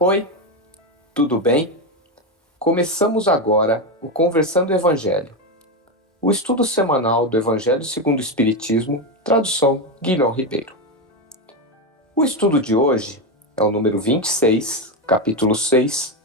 Oi, tudo bem? Começamos agora o Conversando o Evangelho, o estudo semanal do Evangelho segundo o Espiritismo, tradução Guilherme Ribeiro. O estudo de hoje é o número 26, capítulo 6,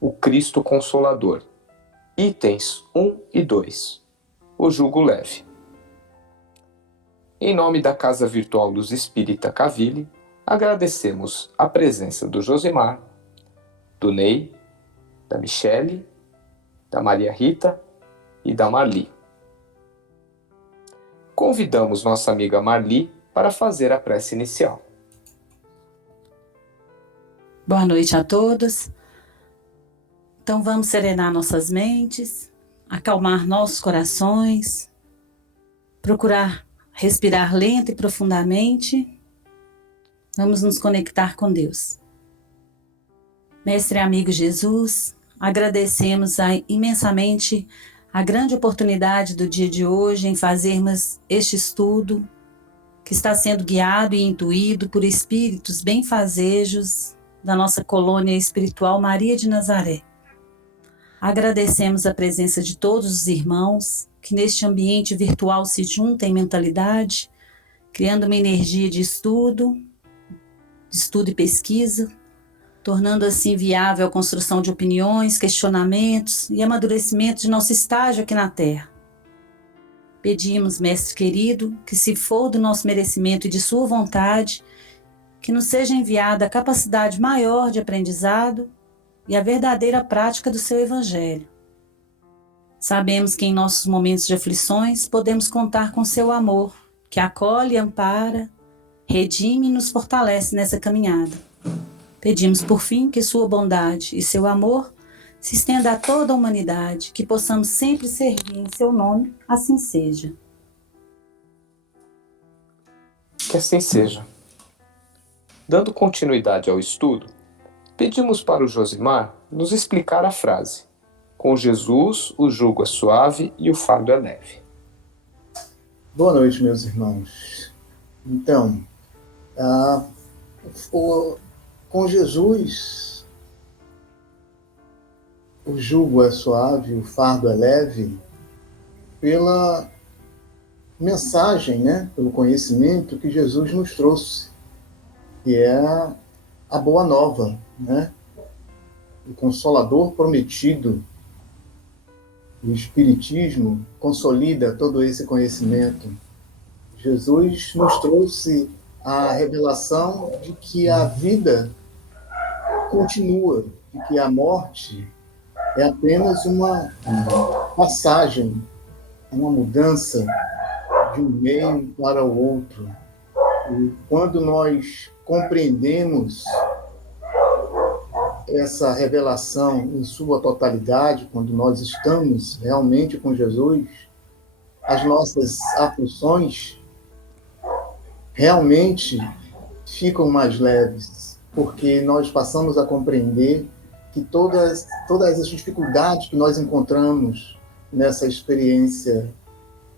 o Cristo Consolador, itens 1 e 2, o jugo leve. Em nome da Casa Virtual Luz Espírita Caville, agradecemos a presença do Josimar, do Ney, da Michele, da Maria Rita e da Marli. Convidamos nossa amiga Marli para fazer a prece inicial. Boa noite a todos. Então vamos serenar nossas mentes, acalmar nossos corações, procurar respirar lenta e profundamente. Vamos nos conectar com Deus. Mestre e amigo Jesus, agradecemos imensamente a grande oportunidade do dia de hoje em fazermos este estudo que está sendo guiado e intuído por espíritos benfazejos da nossa colônia espiritual Maria de Nazaré. Agradecemos a presença de todos os irmãos que neste ambiente virtual se juntam em mentalidade, criando uma energia de estudo e pesquisa, tornando assim viável a construção de opiniões, questionamentos e amadurecimento de nosso estágio aqui na Terra. Pedimos, Mestre querido, que se for do nosso merecimento e de sua vontade, que nos seja enviada a capacidade maior de aprendizado e a verdadeira prática do seu Evangelho. Sabemos que em nossos momentos de aflições podemos contar com seu amor, que acolhe, ampara, redime e nos fortalece nessa caminhada. Pedimos, por fim, que sua bondade e seu amor se estenda a toda a humanidade, que possamos sempre servir em seu nome, assim seja. Que assim seja. Dando continuidade ao estudo, pedimos para o Josimar nos explicar a frase: com Jesus o jugo é suave e o fardo é leve. Boa noite, meus irmãos. Então, com Jesus o jugo é suave, o fardo é leve, pela mensagem, pelo conhecimento que Jesus nos trouxe, que é a boa nova, o Consolador prometido. O Espiritismo consolida todo esse conhecimento. Jesus nos trouxe a revelação de que a vida continua, de que a morte é apenas uma passagem, uma mudança de um meio para o outro. E quando nós compreendemos essa revelação em sua totalidade, quando nós estamos realmente com Jesus, as nossas aflições realmente ficam mais leves, porque nós passamos a compreender que todas as dificuldades que nós encontramos nessa experiência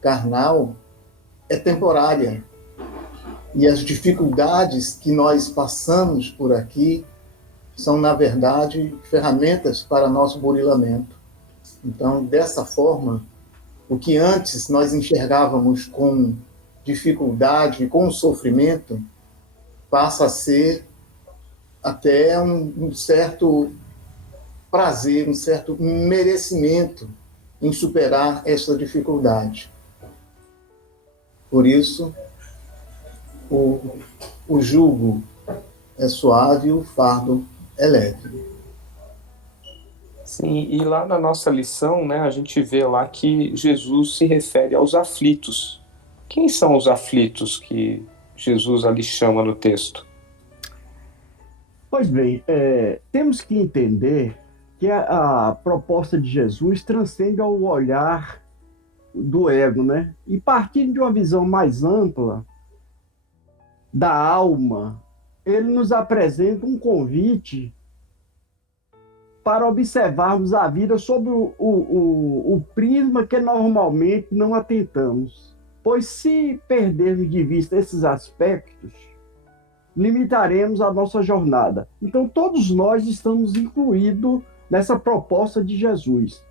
carnal é temporária. E as dificuldades que nós passamos por aqui são, na verdade, ferramentas para nosso burilamento. Então, dessa forma, o que antes nós enxergávamos com dificuldade, com sofrimento, passa a ser até um certo prazer, um certo merecimento em superar essa dificuldade. Por isso, o jugo é suave e o fardo é leve. Sim, e lá na nossa lição, a gente vê lá que Jesus se refere aos aflitos. Quem são os aflitos que Jesus ali chama no texto? Pois bem, temos que entender que a proposta de Jesus transcende ao olhar do ego, né? E partindo de uma visão mais ampla da alma, ele nos apresenta um convite para observarmos a vida sob o prisma que normalmente não atentamos. Pois se perdermos de vista esses aspectos, limitaremos a nossa jornada. Então todos nós estamos incluídos nessa proposta de Jesus.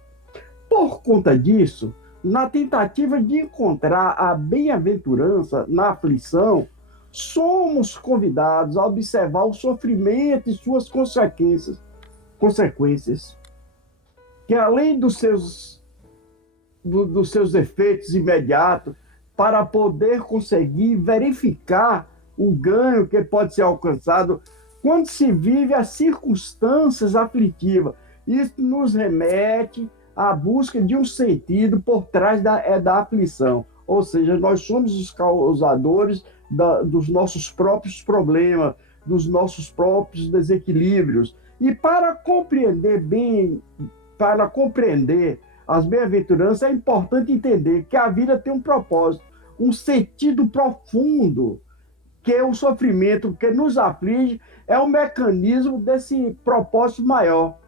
Por conta disso, na tentativa de encontrar a bem-aventurança na aflição, somos convidados a observar o sofrimento e suas consequências, que além dos seus efeitos imediatos, para poder conseguir verificar o ganho que pode ser alcançado quando se vive as circunstâncias aflitivas. Isso nos remete à busca de um sentido por trás da aflição. Ou seja, nós somos os causadores dos nossos próprios problemas, dos nossos próprios desequilíbrios. E para compreender as bem-aventuranças, é importante entender que a vida tem um propósito, um sentido profundo, que é o sofrimento que nos aflige, é um mecanismo desse propósito maior.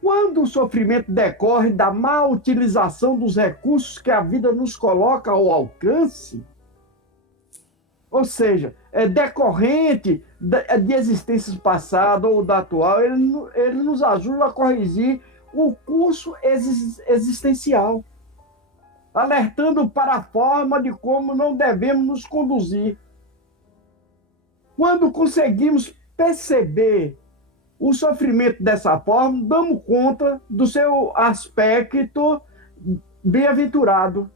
Quando o sofrimento decorre da má utilização dos recursos que a vida nos coloca ao alcance, ou seja, é decorrente de existências passadas ou da atual, ele nos ajuda a corrigir o curso existencial, alertando para a forma de como não devemos nos conduzir. Quando conseguimos perceber o sofrimento dessa forma, damos conta do seu aspecto bem-aventurado.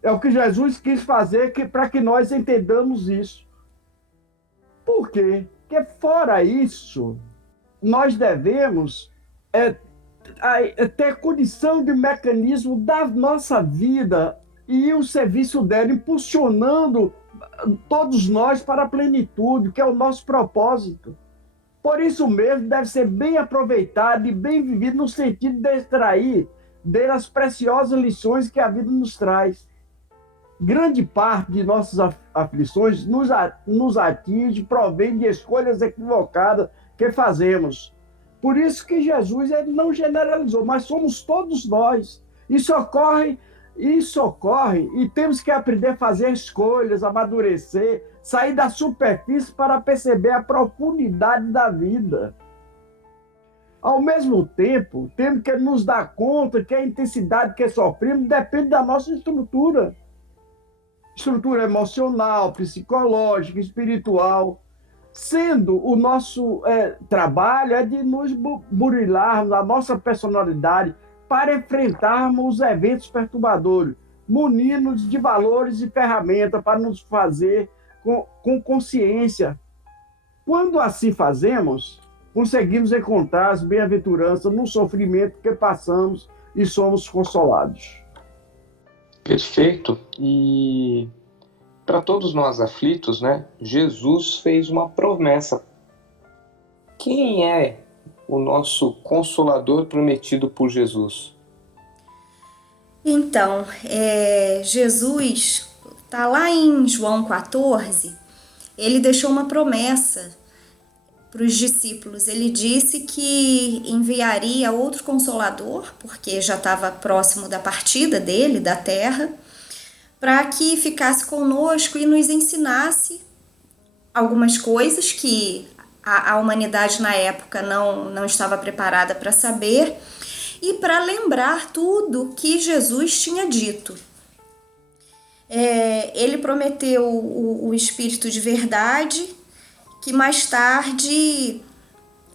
É o que Jesus quis fazer para que nós entendamos isso. Por quê? Porque fora isso, nós devemos ter condição de mecanismo da nossa vida e o serviço dela, impulsionando todos nós para a plenitude, que é o nosso propósito. Por isso mesmo, deve ser bem aproveitado e bem vivido no sentido de extrair dele as preciosas lições que a vida nos traz. Grande parte de nossas aflições nos atinge, provém de escolhas equivocadas que fazemos. Por isso que Jesus ele não generalizou, mas somos todos nós. Isso ocorre e temos que aprender a fazer escolhas, amadurecer, sair da superfície para perceber a profundidade da vida. Ao mesmo tempo, temos que nos dar conta que a intensidade que sofremos depende da nossa estrutura emocional, psicológica, espiritual, sendo o nosso trabalho é de nos burilarmos a nossa personalidade para enfrentarmos os eventos perturbadores, munindo-nos de valores e ferramentas para nos fazer com consciência. Quando assim fazemos, conseguimos encontrar as bem-aventuranças no sofrimento que passamos e somos consolados. Perfeito. E para todos nós aflitos, né, Jesus fez uma promessa. Quem é o nosso Consolador prometido por Jesus? Então, Jesus está lá em João 14, ele deixou uma promessa para os discípulos. Ele disse que enviaria outro Consolador, porque já estava próximo da partida dele, da terra, para que ficasse conosco e nos ensinasse algumas coisas que a humanidade na época não estava preparada para saber e para lembrar tudo que Jesus tinha dito. Ele prometeu o Espírito de verdade, que mais tarde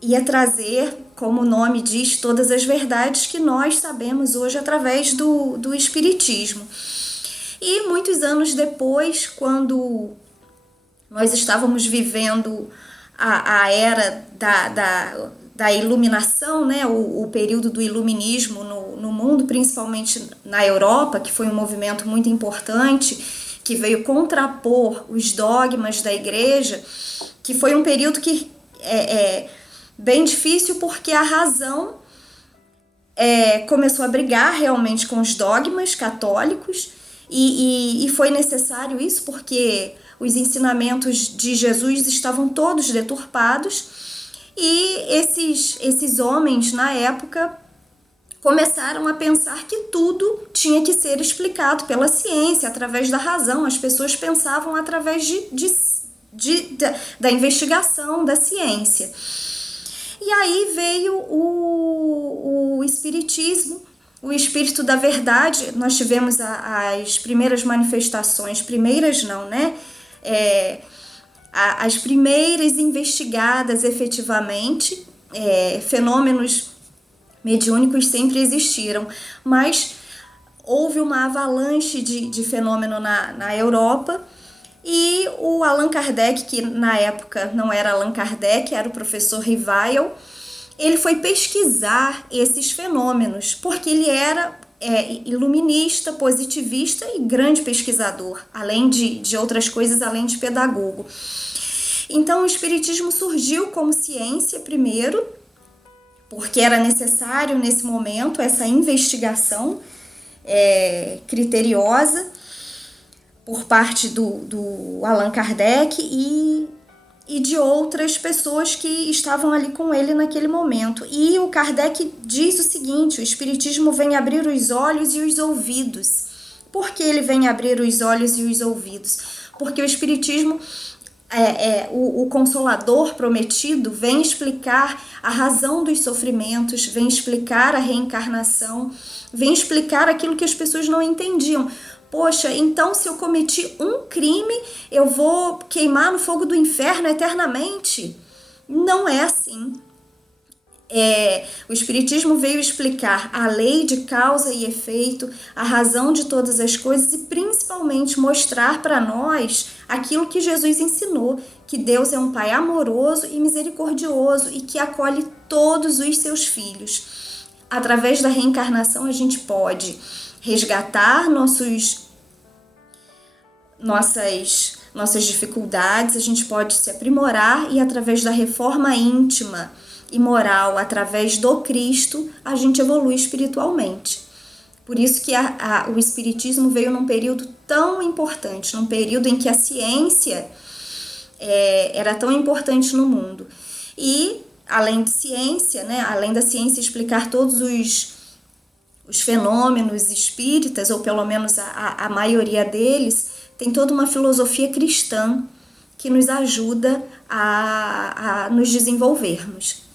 ia trazer, como o nome diz, todas as verdades que nós sabemos hoje através do Espiritismo. E muitos anos depois, quando nós estávamos vivendo a era da iluminação, né? o período do iluminismo no mundo, principalmente na Europa, que foi um movimento muito importante, que veio contrapor os dogmas da igreja, que foi um período que é bem difícil porque a razão começou a brigar realmente com os dogmas católicos, e foi necessário isso porque os ensinamentos de Jesus estavam todos deturpados, e esses homens, na época, começaram a pensar que tudo tinha que ser explicado pela ciência, através da razão. As pessoas pensavam através da investigação, da ciência. E aí veio o Espiritismo, o Espírito da Verdade. Nós tivemos as primeiras manifestações, primeiras não, né? As primeiras investigadas efetivamente, fenômenos mediúnicos sempre existiram, mas houve uma avalanche de fenômeno na Europa, e o Allan Kardec, que na época não era Allan Kardec, era o professor Rivail, ele foi pesquisar esses fenômenos, porque ele era iluminista, positivista e grande pesquisador, além de outras coisas, além de pedagogo. Então o Espiritismo surgiu como ciência primeiro, porque era necessário nesse momento essa investigação criteriosa por parte do Allan Kardec e de outras pessoas que estavam ali com ele naquele momento. E o Kardec diz o seguinte: o Espiritismo vem abrir os olhos e os ouvidos. Por que ele vem abrir os olhos e os ouvidos? Porque o Espiritismo, o Consolador prometido, vem explicar a razão dos sofrimentos, vem explicar a reencarnação, vem explicar aquilo que as pessoas não entendiam. Poxa, então se eu cometi um crime, eu vou queimar no fogo do inferno eternamente? Não é assim. O Espiritismo veio explicar a lei de causa e efeito, a razão de todas as coisas e principalmente mostrar para nós aquilo que Jesus ensinou, que Deus é um Pai amoroso e misericordioso e que acolhe todos os seus filhos. Através da reencarnação a gente pode resgatar nossas dificuldades, a gente pode se aprimorar e através da reforma íntima e moral, através do Cristo, a gente evolui espiritualmente. Por isso que o Espiritismo veio num período tão importante, num período em que a ciência era tão importante no mundo. E, além de ciência, né, além da ciência explicar todos os fenômenos espíritas, ou pelo menos a maioria deles, tem toda uma filosofia cristã que nos ajuda a nos desenvolvermos.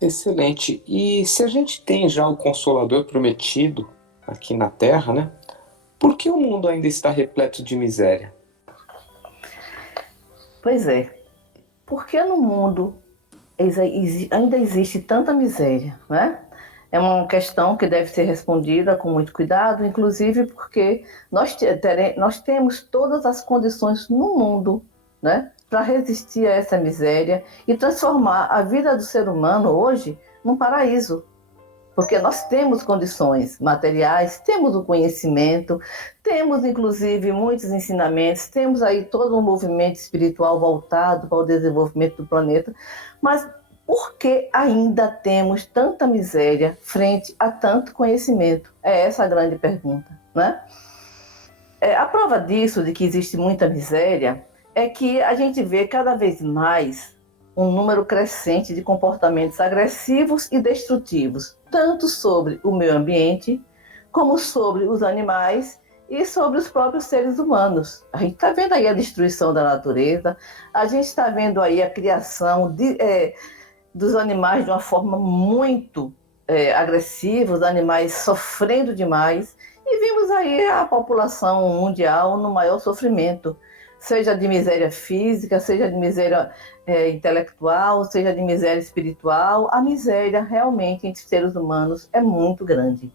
Excelente. E se a gente tem já o Consolador prometido aqui na Terra, né? Por que o mundo ainda está repleto de miséria? Pois é. Por que no mundo ainda existe tanta miséria, né? É uma questão que deve ser respondida com muito cuidado, inclusive porque nós temos todas as condições no mundo, né, para resistir a essa miséria e transformar a vida do ser humano hoje num paraíso. Porque nós temos condições materiais, temos o conhecimento, temos inclusive muitos ensinamentos, temos aí todo um movimento espiritual voltado para o desenvolvimento do planeta, mas por que ainda temos tanta miséria frente a tanto conhecimento? É essa a grande pergunta, né? A prova disso, de que existe muita miséria, é que a gente vê cada vez mais um número crescente de comportamentos agressivos e destrutivos, tanto sobre o meio ambiente, como sobre os animais e sobre os próprios seres humanos. A gente está vendo aí a destruição da natureza, a gente está vendo aí a criação dos animais de uma forma muito agressiva, os animais sofrendo demais, e vimos aí a população mundial no maior sofrimento, seja de miséria física, seja de miséria intelectual, seja de miséria espiritual. A miséria realmente entre seres humanos é muito grande.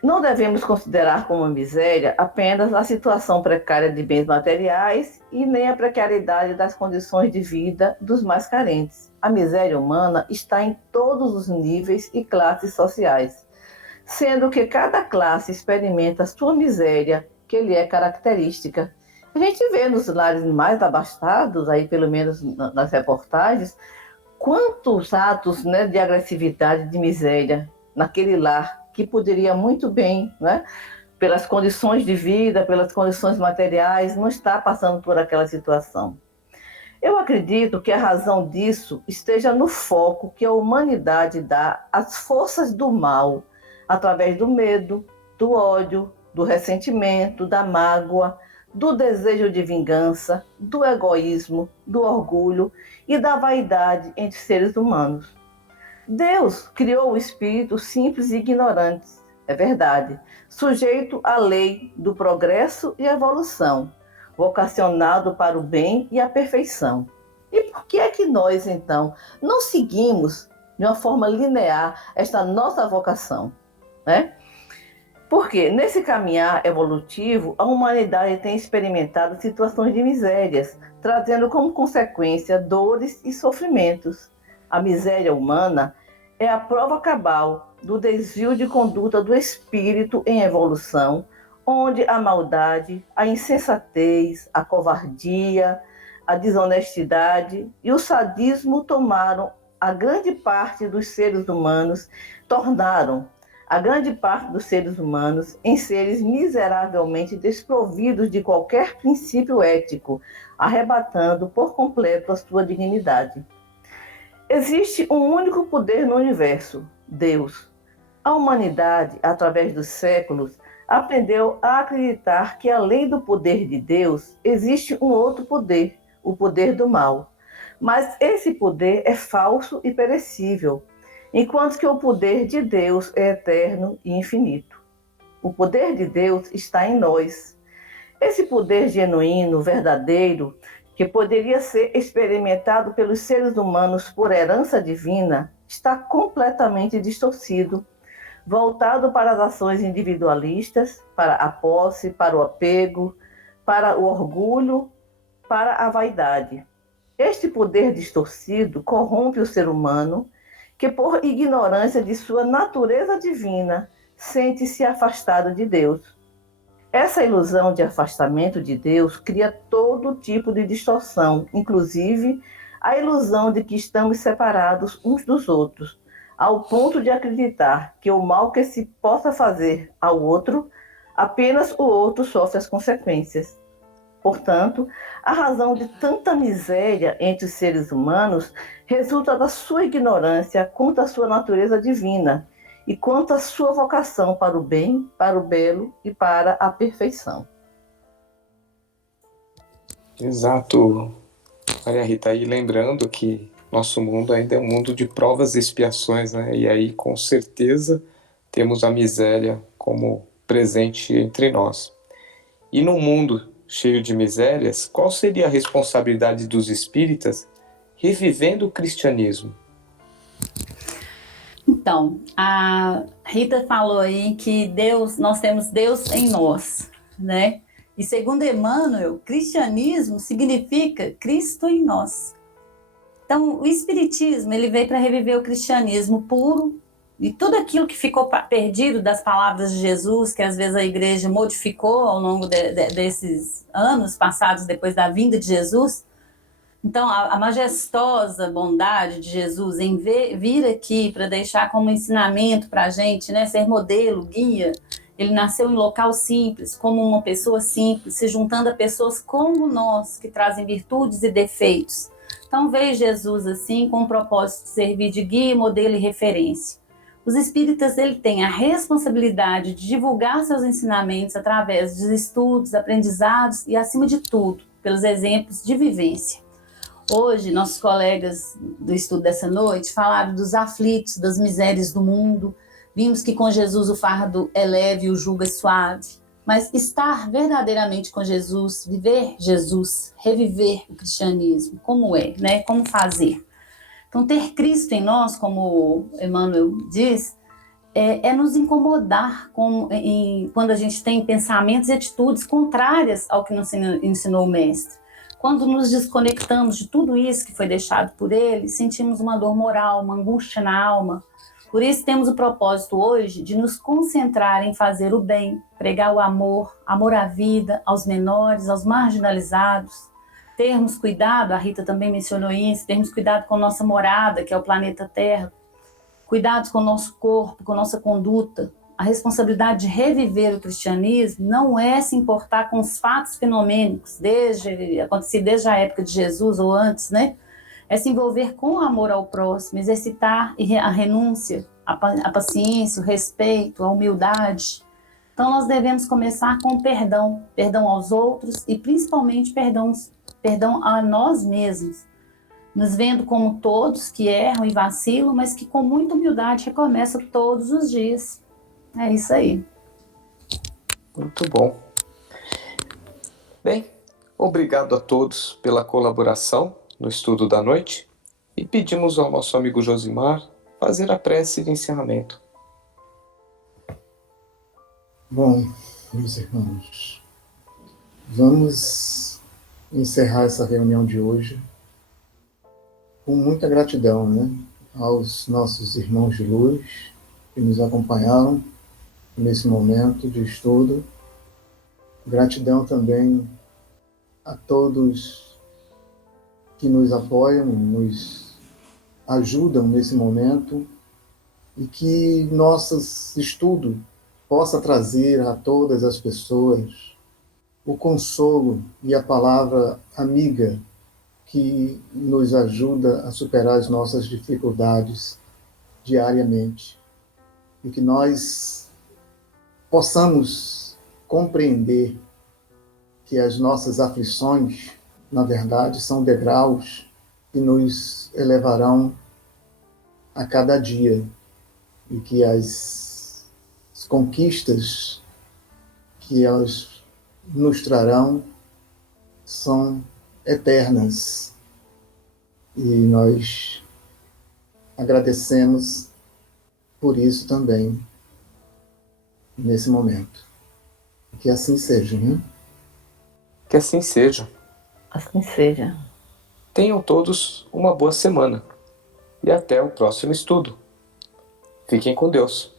Não devemos considerar como miséria apenas a situação precária de bens materiais e nem a precariedade das condições de vida dos mais carentes. A miséria humana está em todos os níveis e classes sociais, sendo que cada classe experimenta a sua miséria, que lhe é característica. A gente vê nos lares mais abastados, aí pelo menos nas reportagens, quantos atos, né, de agressividade, de miséria naquele lar que poderia muito bem, né, pelas condições de vida, pelas condições materiais, não está passando por aquela situação. Eu acredito que a razão disso esteja no foco que a humanidade dá às forças do mal, através do medo, do ódio, do ressentimento, da mágoa, do desejo de vingança, do egoísmo, do orgulho e da vaidade entre seres humanos. Deus criou o espírito simples e ignorante, é verdade, sujeito à lei do progresso e evolução, vocacionado para o bem e a perfeição. E por que é que nós, então, não seguimos de uma forma linear esta nossa vocação, né? Porque nesse caminhar evolutivo, a humanidade tem experimentado situações de misérias, trazendo como consequência dores e sofrimentos. A miséria humana é a prova cabal do desvio de conduta do espírito em evolução, onde a maldade, a insensatez, a covardia, a desonestidade e o sadismo tomaram a grande parte dos seres humanos, tornaram a grande parte dos seres humanos em seres miseravelmente desprovidos de qualquer princípio ético, arrebatando por completo a sua dignidade. Existe um único poder no universo, Deus. A humanidade, através dos séculos, aprendeu a acreditar que além do poder de Deus, existe um outro poder, o poder do mal. Mas esse poder é falso e perecível, enquanto que o poder de Deus é eterno e infinito. O poder de Deus está em nós. Esse poder genuíno, verdadeiro, que poderia ser experimentado pelos seres humanos por herança divina, está completamente distorcido, voltado para as ações individualistas, para a posse, para o apego, para o orgulho, para a vaidade. Este poder distorcido corrompe o ser humano, que por ignorância de sua natureza divina, sente-se afastado de Deus. Essa ilusão de afastamento de Deus cria todo tipo de distorção, inclusive a ilusão de que estamos separados uns dos outros, ao ponto de acreditar que o mal que se possa fazer ao outro, apenas o outro sofre as consequências. Portanto, a razão de tanta miséria entre os seres humanos resulta da sua ignorância quanto à sua natureza divina e quanto à sua vocação para o bem, para o belo e para a perfeição. Exato, Maria Rita. E lembrando que nosso mundo ainda é um mundo de provas e expiações, né? E aí, com certeza, temos a miséria como presente entre nós. E num mundo cheio de misérias, qual seria a responsabilidade dos espíritas revivendo o cristianismo? Então, a Rita falou aí que nós temos Deus em nós, né? E segundo Emmanuel, cristianismo significa Cristo em nós. Então, o espiritismo, ele veio para reviver o cristianismo puro e tudo aquilo que ficou perdido das palavras de Jesus, que às vezes a igreja modificou ao longo desses anos passados depois da vinda de Jesus. Então, a majestosa bondade de Jesus em vir aqui para deixar como ensinamento para a gente, né, ser modelo, guia. Ele nasceu em local simples, como uma pessoa simples, se juntando a pessoas como nós, que trazem virtudes e defeitos. Então, veio Jesus assim, com o propósito de servir de guia, modelo e referência. Os espíritas, ele têm a responsabilidade de divulgar seus ensinamentos através dos estudos, aprendizados e, acima de tudo, pelos exemplos de vivência. Hoje, nossos colegas do estudo dessa noite falaram dos aflitos, das misérias do mundo. Vimos que com Jesus o fardo é leve e o jugo é suave. Mas estar verdadeiramente com Jesus, viver Jesus, reviver o cristianismo, como é, né? Como fazer? Então, ter Cristo em nós, como Emmanuel diz, é nos incomodar quando a gente tem pensamentos e atitudes contrárias ao que nos ensinou o Mestre. Quando nos desconectamos de tudo isso que foi deixado por ele, sentimos uma dor moral, uma angústia na alma. Por isso temos o propósito hoje de nos concentrar em fazer o bem, pregar o amor à vida, aos menores, aos marginalizados. termos cuidado, a Rita também mencionou isso, termos cuidado com nossa morada, que é o planeta Terra, cuidados com o nosso corpo, com nossa conduta. A responsabilidade de reviver o cristianismo não é se importar com os fatos fenomênicos, acontecidos desde a época de Jesus ou antes, né? É se envolver com o amor ao próximo, exercitar a renúncia, a paciência, o respeito, a humildade. Então nós devemos começar com o perdão, perdão aos outros e principalmente perdão a nós mesmos, nos vendo como todos que erram e vacilam, mas que com muita humildade recomeçam todos os dias. É isso aí. Muito bom. Bem, obrigado a todos pela colaboração no estudo da noite e pedimos ao nosso amigo Josimar fazer a prece de encerramento. Bom, meus irmãos, vamos encerrar essa reunião de hoje com muita gratidão, né, aos nossos irmãos de luz que nos acompanharam nesse momento de estudo. Gratidão também a todos que nos apoiam, nos ajudam nesse momento e que nosso estudo possa trazer a todas as pessoas o consolo e a palavra amiga que nos ajuda a superar as nossas dificuldades diariamente e que nós possamos compreender que as nossas aflições, na verdade, são degraus que nos elevarão a cada dia e que as conquistas que elas nos trarão são eternas. E nós agradecemos por isso também nesse momento. Que assim seja, né? Que assim seja. Assim seja. Tenham todos uma boa semana e até o próximo estudo. Fiquem com Deus.